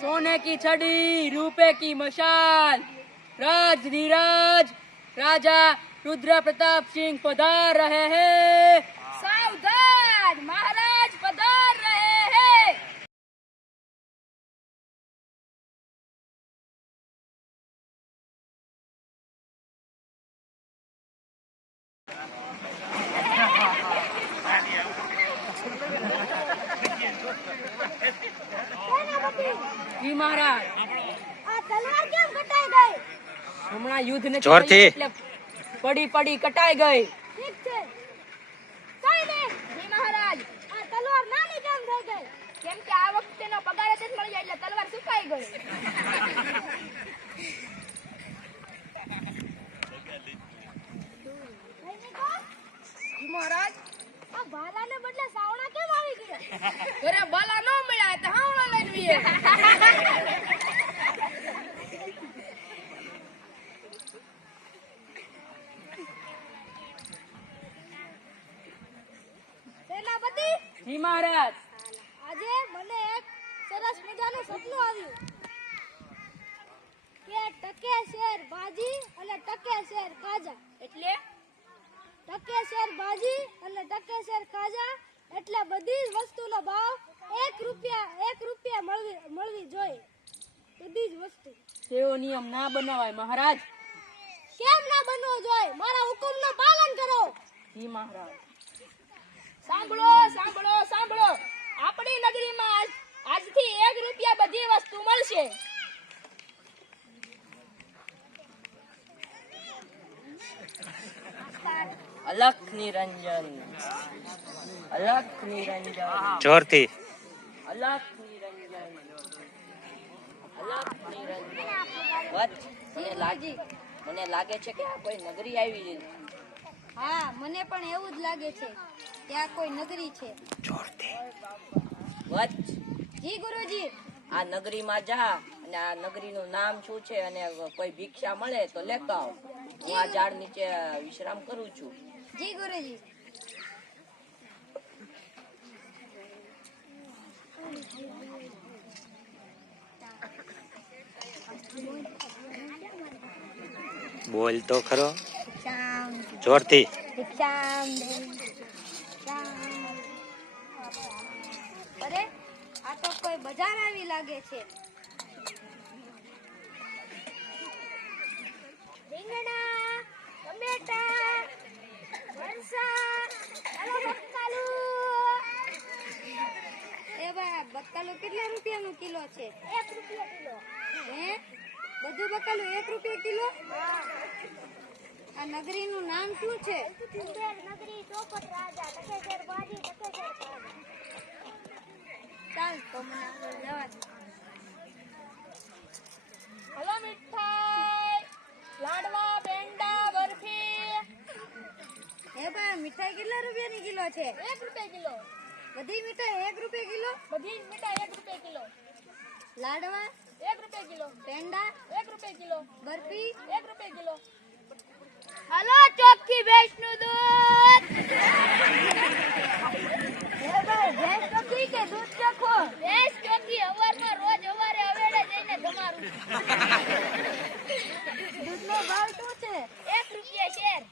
सोने की छड़ी, रूपे की मशाल, राज धीराज राजा रुद्र प्रताप सिंह पधार रहे हैं। सावधान, महाराज पधार रहे हैं। जी महाराज, આ તલવાર કેમ કટાઈ ગઈ? હમણાં યુદ્ધ ને જોરથી એટલે પડી પડી કટાઈ ગઈ. ઠીક છે, કઈ નહીં. જી મહારાજ, આ તલવાર નાની કેમ થઈ ગઈ? કેમ કે આ વખતેનો પગાર જ મળી જાય એટલે તલવાર સુકાઈ ગઈ. જી મહારાજ, આ ભાલાને બદલે સાવણા કેમ આવી ગયા? અરે ભાલા ન મળ્યા તો હાવણા લઈને વીએ. સેનાપતિ, જી મહારાજ, આજે મને એક સરસ મજાનું સપનું આવ્યું કે ટકે શેર ભાજી અને ટકે શેર ખાજા. એટલે ટકે શેર ભાજી અને ટકે શેર ખાજા એટલે બધી જ વસ્તુનો ભાવ 1 રૂપિયા મળવી જોઈએ. બધી જ વસ્તુ. તેવો નિયમ ના બનાવાય મહારાજ. કેમ ના બનવો જોઈએ? મારા હુકમનું પાલન કરો. જી મહારાજ. સાંભળો સાંભળો સાંભળો, આપણી નગરીમાં આજથી 1 રૂપિયા બધી વસ્તુ મળશે. અલખ નિરંજન, અલખ નિરંજન, જોરથી અલખ નિરંજન, અલખ નિરંજન. વત્સ, મને લાગે છે કે આ કોઈ નગરી આવી છે. હા, મને પણ એવું જ લાગે છે કે આ કોઈ નગરી છે. વત્સ, જી ગુરુજી. આ નગરીમાં જા અને આ નગરીનું નામ શું છે અને કોઈ ભિક્ષા મળે તો લેતો આવ. હું આ ઝાડ નીચે વિશ્રામ કરું છું. જી ગુરુજી. બોલ તો ખરો, જોરથી. અરે, આ તો કોઈ બજાર આવી લાગે છે. રીંગણા, ટમેટા, મરચાં, હેલો બકાલુ. એ બા, બકાલુ કેટલા રૂપિયાનું કિલો છે? 1 રૂપિયા કિલો. હે, બધું બકાલુ 1 રૂપિયા કિલો? હા. આ નગરીનું નામ શું છે? નગરી ચોપટ રાજા, ટકેશેર ભાજી, ટકેશેર ખાજા. ચાલ તો મને આગળ જવા દે. હલો મીઠાઈ, લાડવા, પેંડા, બરફી. હે બા, મીઠાઈ કેટલા રૂપિયાની કિલો છે? 1 રૂપિયા કિલો. બધી મીઠાઈ 1 રૂપિયા કિલો? બધી મીઠાઈ 1 રૂપિયા કિલો. લાડવા 1 રૂપિયા કિલો. પેંડા 1 રૂપિયા કિલો. બરફી 1 રૂપિયા કિલો. હલો ચોખ્ખી ભેંસનું દૂધ. હે ભાઈ, ભેંસ ચોખ્ખી કે દૂધ ચોખ્ખો? ભેંસ ચોખ્ખી. હવારમાં રોજ હવારે હવેળે જઈને જમારું. દૂધનો ભાવ શું છે? 1 રૂપિયા શેર.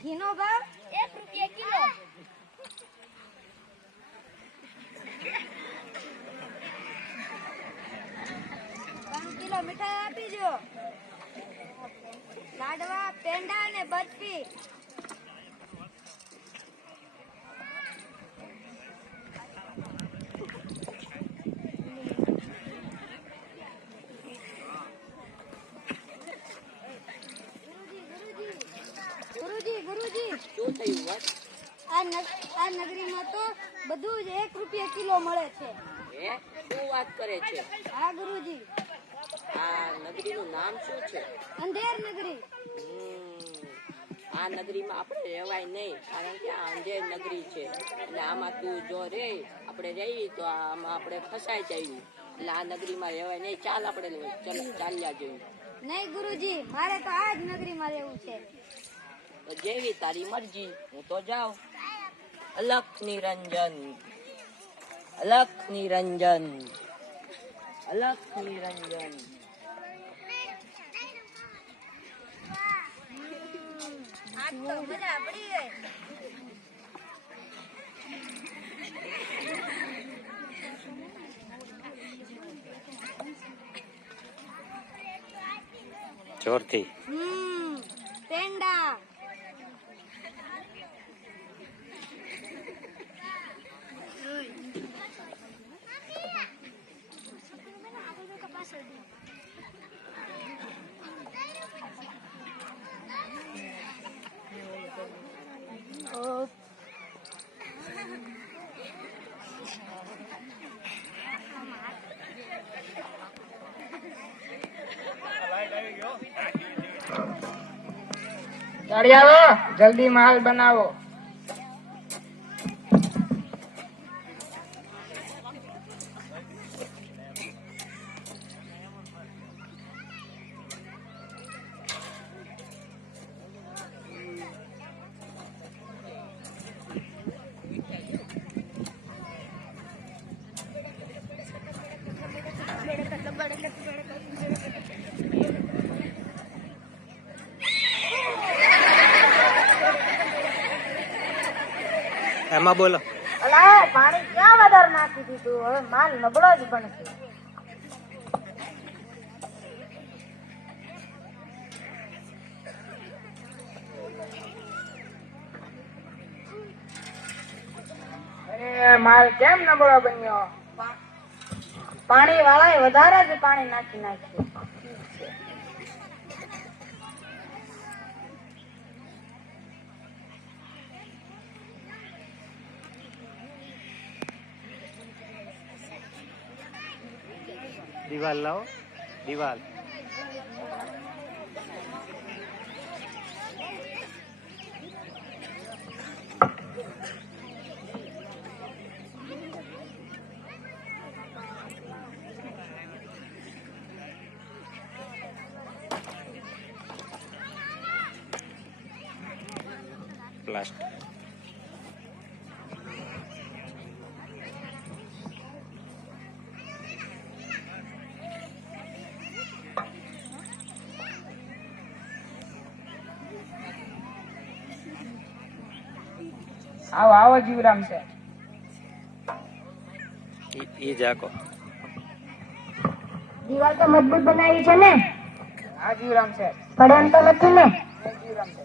ઘીનો ભાવ 1 રૂપિયા કિલો. કિલો મીઠાઈ આપી જો. લાડવા, પેંડા અને બરફી. ગુરુજી, શું થયું વાત? આ નગરીમાં તો બધું જ 1 રૂપિયા કિલો મળે છે. હે, શું વાત કરે છે? હા ગુરુજી. આ નગરીનું નામ શું છે? અંધેર નગરી. આ નગરીમાં આપણે રહેવાય નહીં, કારણ કે આ અંધેર નગરી છે. એટલે આમાં તું જો રે, આપણે રહી તો આમાં આપણે ફસાઈ જઈએ. એટલે આ નગરીમાં રહેવાય નહીં. ચાલ આપણે ચાલ્યા જઈએ. નહીં ગુરુજી, મારે તો આ જ નગરીમાં રહેવું છે. તો જેવી તારી મરજી, હું તો જાઉં. અલખ નિરંજન, અલખ નિરંજન. અલગ નિરંજન. આ તો મજા પડી ગઈ. જોરથી. પેંડા. તળિયાઓ જલ્દી માલ બનાવો. એમાં બોલો. અલા પાણી ક્યાં વધારે નાખી દીધું, હવે માલ નબળો જ બનશે. અરે માલ કેમ નબળો બન્યો? પાણી વાળા વધારે જ પાણી નાખી નાખ્યું. દિવાલ લાવો. દિવાલ. પ્લાસ્ટર. આવો આવો જીવરામ છે. ઈ જાકો. દિવાલ તો મજબૂત બનાવી છે ને? હા જીવરામ છે. પડે એમ તો નથી ને? જીવરામ છે.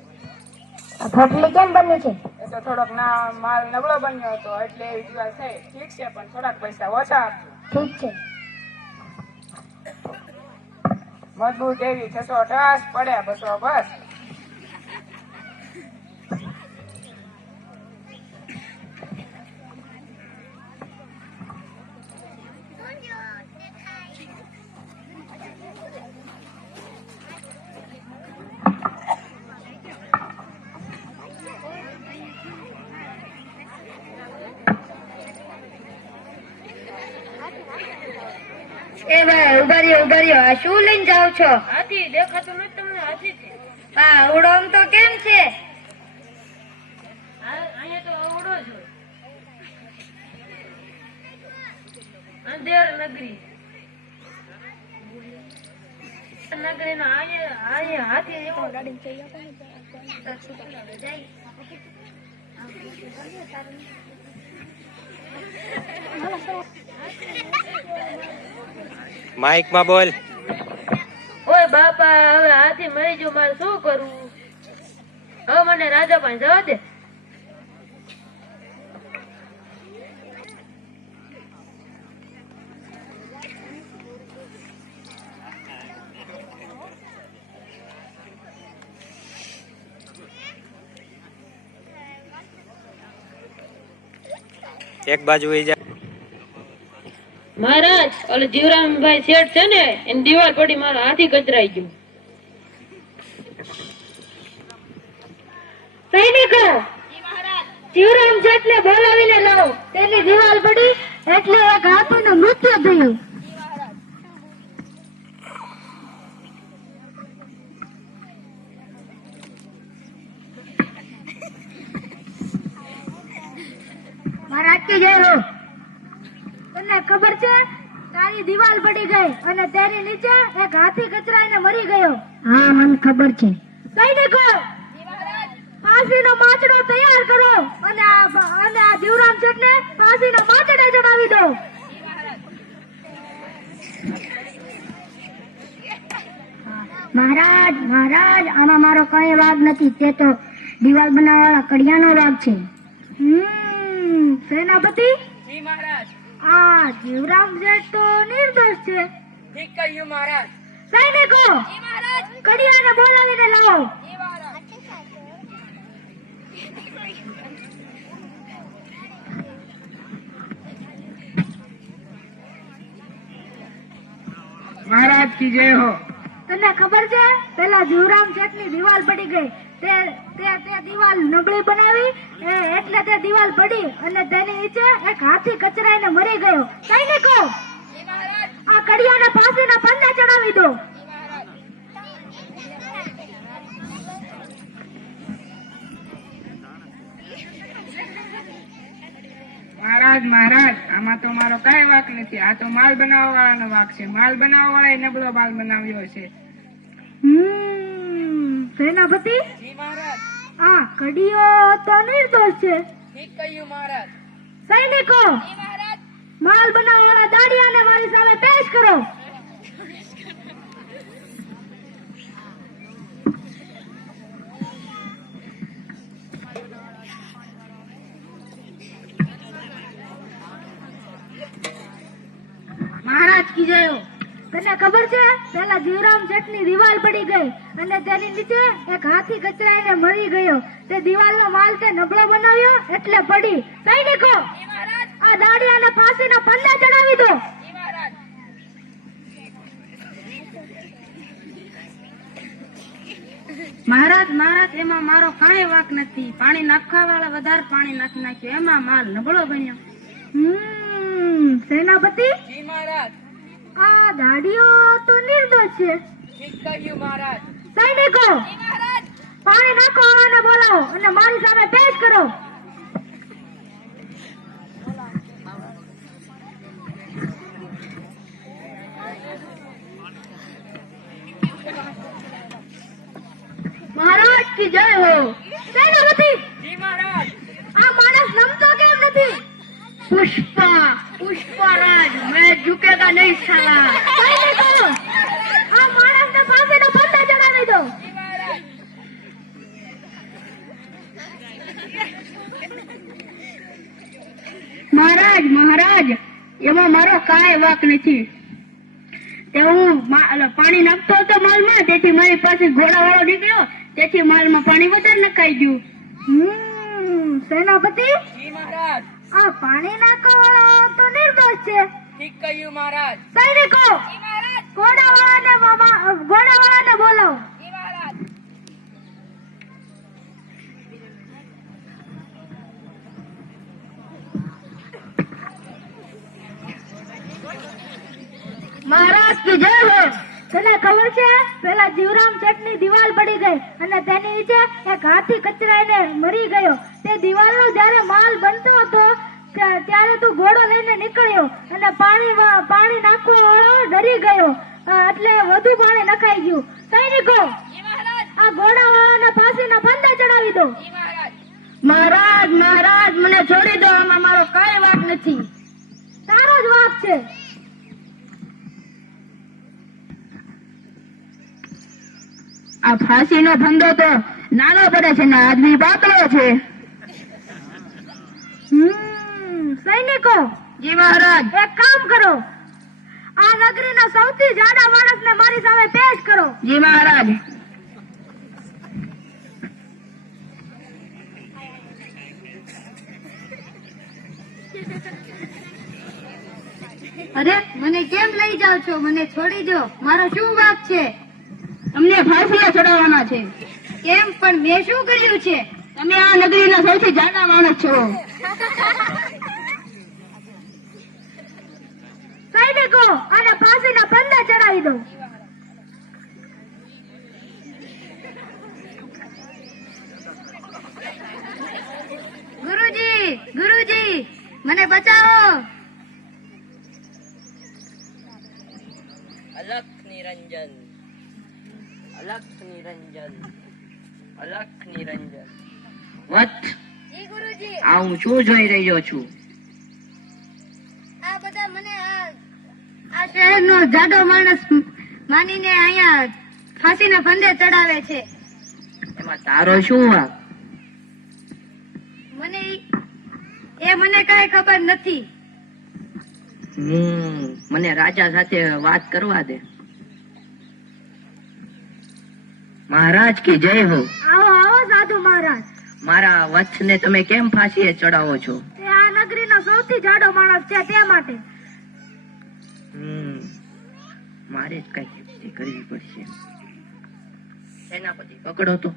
આ ફટલી કેમ બની છે? એ તો થોડોક ના માલ નબળો બન્યો હતો એટલે એવી દિવાલ થઈ. ઠીક છે પણ થોડાક પૈસા ઓછા આપજો. ઠીક છે. મજબૂત એવી 650 પડે બસો બસ. એ ભાઈ ઉભા રહ્યો. આ શું લઈને જાવ છો? હાથી દેખાતું નથી તમને? હાથી છે. હા ઉડોમ તો કેમ છે? અહીંયા તો અવડો જ હોય. અંધેર નગરી. નગરી નો અહીંયા હાથી એવો. માઇક માં બોલ. ઓય બાપા, હવે હાથી મરી ગયો, મારે શું કરવું? હવે મને રાજા પાસે જવા દે. એક બાજુ વહી જા. મહારાજ, ઓલે જીવરામભાઈ શેઠ છે ને, એની દિવાલ પડી, મારો હાથી કચરાઈ ગયો. સૈનિકો, જીવરામ જેટલે બોલાવીને લાવો. તેની દિવાલ પડી એટલે એક હાથીનું મૃત્યુ થયું. મહારાજ કે જય હો. તમને ખબર છે તારી દિવાલ પડી ગઈ અને તેની નીચે એક હાથી કચરાઈને મરી ગયો. હા, મને ખબર છે. સૈનિકો, ફાંસીનો માંચડો તૈયાર કરો અને આ જીવરામ શેઠને ફાંસીના માંચડે ચડાવી દો. મહારાજ, મહારાજ, આમાં મારો કઈ વાગ નથી. તે તો દિવાલ બનાવવાળા કડિયાનો વાગ છે. સેનાપતિ, જી મહારાજ. આ જીવરામ શેઠ તો નિર્દોષ છે. ઠીક કહ્યું મહારાજ. સૈનિકો, કડિયાને બોલાવીને લાવો. મહારાજ કી જય હો. તને ખબર છે, પેલા જીવરામ શેઠની દિવાલ પડી ગઈ. તે દિવાલ નબળી બનાવી એટલે તે દિવાલ પડી અને તેની નીચે એક હાથી કચરાઈને મરી ગયો. સૈનિકો, આ કડિયાને ફાંસીના પંદે ચડાવી દો. મહારાજ, મહારાજ, આમાં તો મારો કઈ વાક નથી. આ તો માલ બનાવવા વાળાનો વાક છે. માલ બનાવવા વાળાએ નબળો માલ બનાવ્યો છે. સેનાપતિ, જી મહારાજ. આ કડિયો તો નિર્દોષ છે. ઠીક કહ્યું મહારાજ. સૈનિકો, માલ બનાવવાળા દાડિયાને મારી સામે પેશ કરો. મહારાજ કી જય હો. તને ખબર છે, પેલા જીવરામ શેઠની દિવાલ પડી ગઈ અને તેની નીચે એક હાથી કચરાઈને મરી ગયો. તે દિવાલનો માલ તે નબળો બનાવ્યો એટલે પડી. સૈનિકો, આ દાડિયાને ફાંસીના પંદે ચડાવી દો. મહારાજ, મહારાજ, એમાં મારો કાંઈ વાક નથી. પાણી નાખવા વાળા વધારે પાણી નાખી નાખ્યું, એમાં માલ નબળો બન્યો. સેનાપતિ, જી મહારાજ. આ દાડિયો તો નિર્દોષ છે. ઠીક કહ્યું મહારાજ. સૈનિકો, પાણી નાખવાવાળાને બોલાવો અને મારી સામે પેશ કરો. મહારાજ કી જય હો. સેનાપતિ, જી મહારાજ. આ માણસ નમતો કેમ નથી? પુષ્પરાજ, મેં ઝુકેગા નહીં સાલા. સૈનિકો, આ માણસને ફાંસીના પંદે ચડાવી દો. મહારાજ, મહારાજ, એમાં મારો કાંઈ વાક નથી. તે હું પાણી નાખતો હતો માલમાં, તેથી મારી પાસે ઘોડાવાળો નીકળ્યો, તેથી માલમાં પાણી વધારે નખાઈ ગયું. સેનાપતિ, જી મહારાજ. આ પાણી નાખવાવાળો તો નિર્દોષ છે. ઠીક કહ્યું મહારાજ. સૈનિકો, ઘોડાવાળાને બોલાવો. મહારાજ કી જય હો. તને ખબર છે, પેલા જીવરામ શેઠની દિવાલ પડી ગઈ અને તેની નીચે એક હાથી કચરાઈને મરી ગયો. તે દિવાલનો જ્યારે માલ બનતો હતો ત્યારે તું ઘોડો લઈને નીકળ્યો અને પાણી નાખવા વાળો ડરી ગયો એટલે વધુ પાણી નખાઈ ગયું. સૈનિકો, આ ઘોડાવાળાને ફાંસીના પંદે ચડાવી દો. મહારાજ, મહારાજ, મને છોડી દો. આમાં મારો કાંઈ વાક નથી. તારો જ વાક છે. આ ફાંસીનો ફંદો તો નાનો પડે છે ને આદમી પાતળો છે. સૈનિકો, જી મહારાજ. એક કામ કરો, આ નગરીના સૌથી જાડા માણસને મારી સામે પેશ કરો. જી મહારાજ. અરે, મને કેમ લઈ જાવ છો? મને છોડી દો. મારો શું વાક છે? તમને ફાંસીએ ચડાવવાના છે. કેમ? પણ મેં શું કર્યું છે? તમે આ નગરીના સૌથી જાડા માણસ છો. સૈનિકો, આને ફાંસીના પંદે ચડાવી દો. ગુરુજી, ગુરુજી, મને બચાવો. અલખ નિરંજન, અલખ નિરંજન, અલખ નિરંજન. વત્સ, જી ગુરુજી. આ હું શું જોઈ રહ્યો છું? આ બધા મને આ શહેરનો જાડો માણસ માનીને અહીંયા ફાંસીના ફંદે ચડાવે છે. એમાં તારો શું વાંક? મને કાંઈ ખબર નથી. મને રાજા સાથે વાત કરવા દે. મહારાજ કી જય હો. આવો આવો સાધુ મહારાજ. મારા વત્સને તમે કેમ ફાંસીએ ચડાવો છો? તે આ નગરીનો સૌથી જાડો માણસ છે તે માટે. મારે જ કઈ યુક્તિ કરવી પડશે. સેનાપતિ પકડો તો.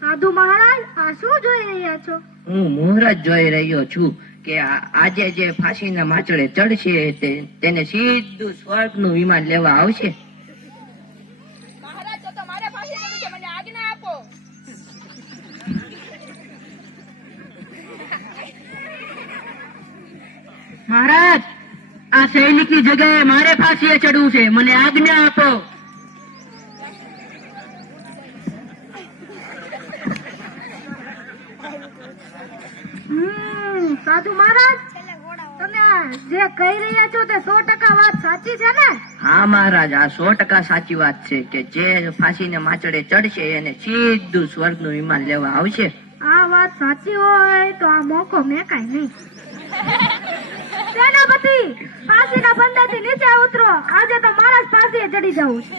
સાધુ મહારાજ આ શું જોઈ રહ્યા છો? હું મુહૂર્ત જોઈ રહ્યો છું કે આજે જે ફાંસીના માચડે ચડશે તેને સીધું સ્વર્ગનું વિમાન લેવા આવશે. મહારાજ તો મારે ફાંસી લેવી છે, મને આજ્ઞા આપો. મહારાજ, આ સૈનિકની જગ્યાએ મારે ફાંસીએ ચડવું છે, મને આજ્ઞા આપો. સાધુ મહારાજ તમે જે કહી રહ્યા છો તે 100% વાત સાચી છે ને? હા મહારાજ, આ 100% સાચી વાત છે કે જે ફાંસીને માચડે ચડશે એને સીધું સ્વર્ગનું વિમાન લેવા આવશે. આ વાત સાચી હોય તો આ મોકો મેકાય નહીં. સેનાપતિ, ફાંસીના ફંદાથી નીચે ઉતરો. આજે તો મારા જ ફાંસીએ ચડી જવું છે.